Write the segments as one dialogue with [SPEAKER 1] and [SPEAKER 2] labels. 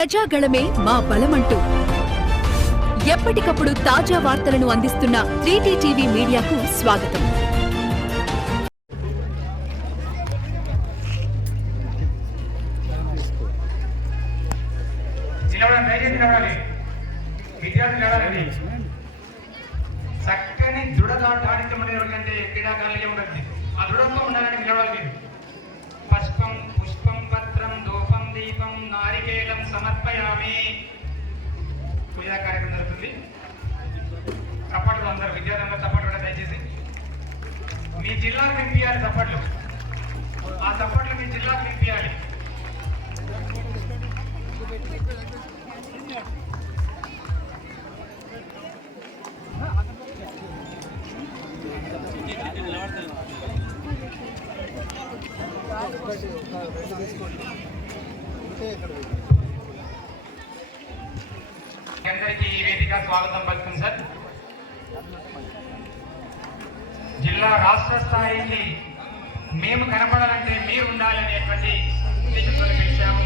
[SPEAKER 1] ప్రజాగళమే మా బలమంటూ. ఎప్పటికప్పుడు తాజా వార్తలను అందిస్తున్న త్రీటీ టీవీ మీడియాకు స్వాగతం.
[SPEAKER 2] నిలవడం దయచేసి నిలబడాలి విద్యార్థులు నిలబడాలి చక్కని దృఢదాఢ్యం ఉండేటువంటి క్రీడాకారులకే ఉంటుంది ఆ దృఢత్వం ఉండాలని నిలవాలి మీరు. పసుపం దీపం నారికేలం సమర్పయామి. పూజా కార్యక్రమం జరుగుతుంది. చప్పట్లు అందరు విద్యార్థులు చప్పట్లు కూడా దయచేసి. మీ జిల్లాకు వినిపించాలి చప్పట్లు ఆ చప్పట్లు మీ జిల్లాకు వినిపించాలి అందరికీ ఈ వేదిక స్వాగతం పలుకుతుంది సార్. జిల్లా రాష్ట్ర స్థాయికి మేము కనపడాలంటే మీరు ఉండాలనేటువంటి ఉద్దేశంతో పిలిచాము.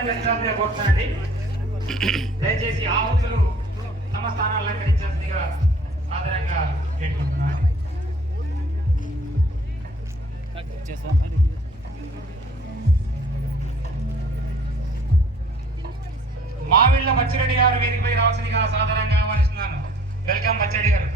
[SPEAKER 2] కోరుతానండి దయచేసి ఆహుతులు తమ స్థానాలు అలంకరించాల్సిందిగా ఆదరంగా పెట్టుకుంటున్నాను మావిళ్ళ బచ్చిరెడ్డి గారు వేదికపై రావాల్సిందిగా సాధారణంగా ఆహ్వానిస్తున్నాను. వెల్కమ్ బచ్చిరెడ్డి గారు.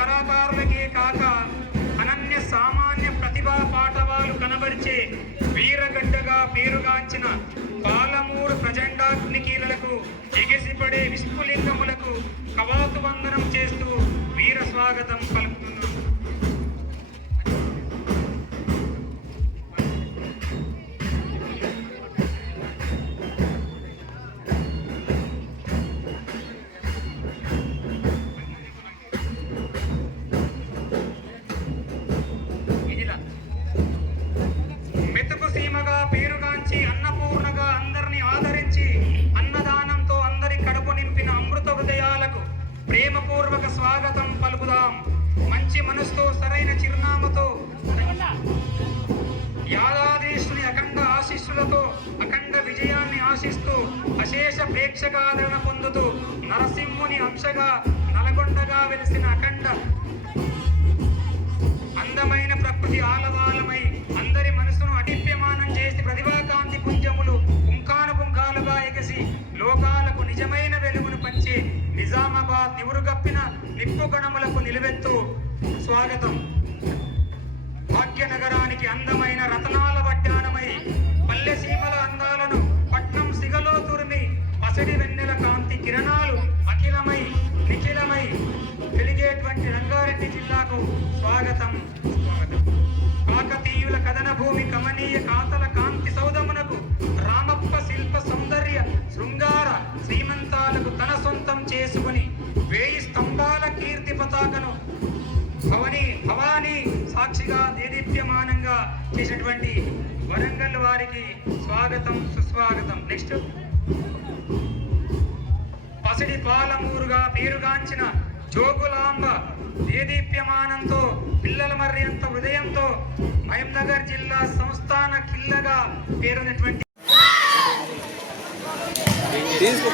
[SPEAKER 2] కళాకారులకే కాక అనన్య సామాన్య ప్రతిభా పాఠవాలు కనబరిచే వీరగడ్డగా పేరుగాంచిన పాలమూరు ప్రజెండాగ్నికీలకు ఎగిసిపడే విష్ణులింగములకు కవాతు వందనం చేస్తూ వీర స్వాగతం పలుకుతున్నాం మంచి మనసుతో సరైన చిరునామతో యాదాద్రీశ్వరుని అఖండ ఆశీస్సులతో అఖండ విజయాన్ని ఆశిస్తూ అశేష ప్రేక్షకాదరణ పొందుతూ నరసింహుని అంశగా నలగొండగా వెలిసిన అఖండ అందమైన ప్రకృతి ఆలవాలమై అందరి మనసును అటిప్యమానం చేసి ప్రతిభాకాంతి పుంజములు పుంకాను పుంకాలుగా ఎగసి లోకాలకు నిజమైన వెలుగును పంచే నిజామాబాద్ నివురుగప్పిన నిప్పు గణములకు నిలువెత్తు స్వాగతం. భాగ్యనగరానికి అందమైన రతనాల వడ్డానమై పల్లె సీమల అందాలను పట్నం సిగలో తురిమి పసడి వెన్నెల కాంతి కిరణాలు అఖిలమై నిఖిలమై వెలిగేటువంటి రంగారెడ్డి జిల్లాకు స్వాగతం. స్వాగతం. కాకతీయుల కథన భూమి కమనీయ కాతల కాంతి సౌదమునకు రామప్ప శిల్ప సౌందర్య శృంగార శ్రీమంతాలకు తన సొంతం చేసుకుని వేయి స్తంభాల కీర్తి పతాకను భవని భవాని సాక్షిగా దేదీప్యమానంగా చేసినటువంటి వరంగల్ వారికి స్వాగతం సుస్వాగతం. నెక్స్ట్. పసిడి పాలమూరుగా పేరుగాంచిన జోగులాంబ దేదీప్యమానంతో పిల్లల మర్రి అంత హృదయంతో మహంనగర్ జిల్లా సంస్థాన కిల్లగా పేరున్నటువంటి
[SPEAKER 3] తీసుకో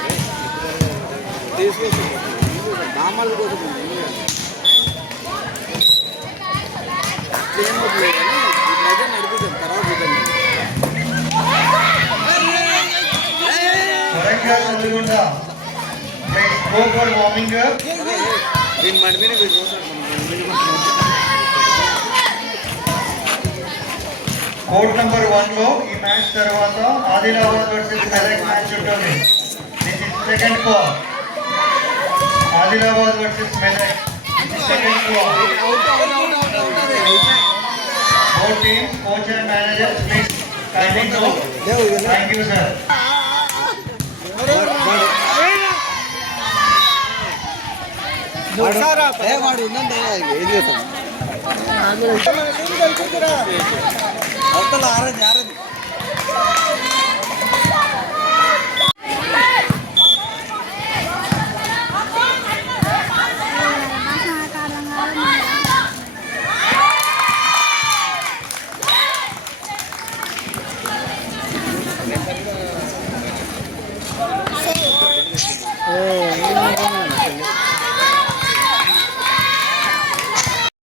[SPEAKER 3] తీసుకో నామాలు కోసం
[SPEAKER 4] please go for warming up
[SPEAKER 3] దీని మండి మీద మీరు చూస్తారు
[SPEAKER 4] కోర్ట్ నంబర్ వన్ లో ఈ మ్యాచ్ తర్వాత ఆదిలాబాద్ వర్సెస్ మెదక్ మ్యాచ్ ఉంటుంది this is second call Adilabad versus Medak second
[SPEAKER 3] call out out out out
[SPEAKER 4] out four teams coach and manager please kindly go thank you
[SPEAKER 3] sir ಮಾಡು ಇನ್ನೊಂದು ಇಲ್ಲ sir. ಅವತ್ತಲ್ಲ ಆರೋಗ್ಯ ಆರೋಗ್ಯ